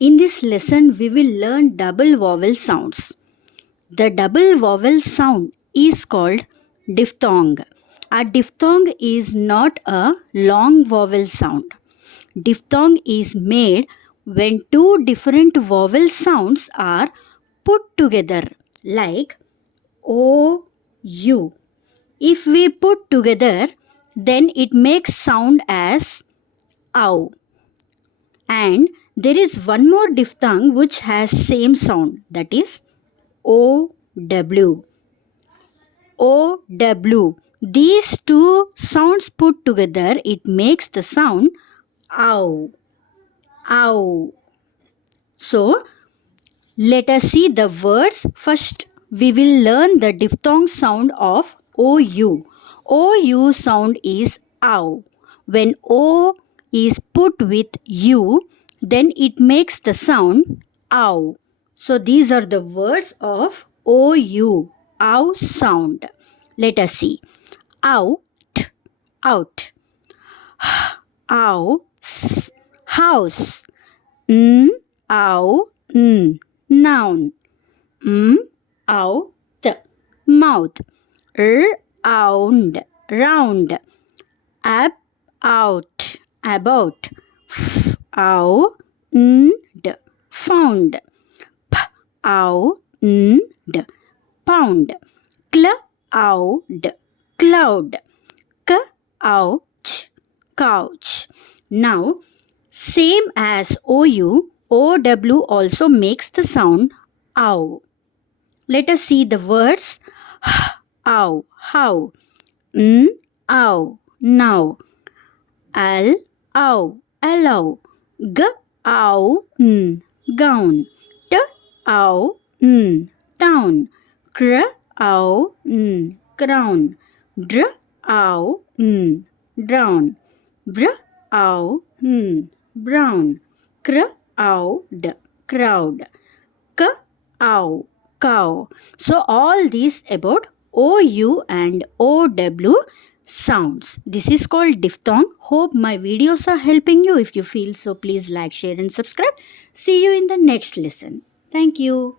In this lesson, we will learn double vowel sounds. The double vowel sound is called diphthong. A diphthong is not a long vowel sound. Diphthong is made when two different vowel sounds are put together, like O, U. If we put together, then it makes sound as ow. And there is one more diphthong which has same sound, that is O, W. O, W. These two sounds put together, it makes the sound ow. Ow. So, let us see the words. First, we will learn the diphthong sound of OU. OU sound is ow. When O is put with U, then it makes the sound ow. So, these are the words of OU, ow sound. Let us see. Out, out. Ow, house. Ow, noun. Out, mouth. Round, round. Ab, out, about. Found, found. Pound, pound. Cloud, cloud. Couch, couch. Now, same as OU, OW also makes the sound ow. Let us see the words. Ow, how. Ow, now. Al, ow, allow. Ow, gown. Ow, town. Ow, crown. Ow, drown. Ow, brown. Crowd, crowd. Ow, cow. So all these about OU and OW sounds. This is called diphthong. Hope my videos are helping you. If you feel so, please like, share and subscribe. See you in the next lesson. Thank you.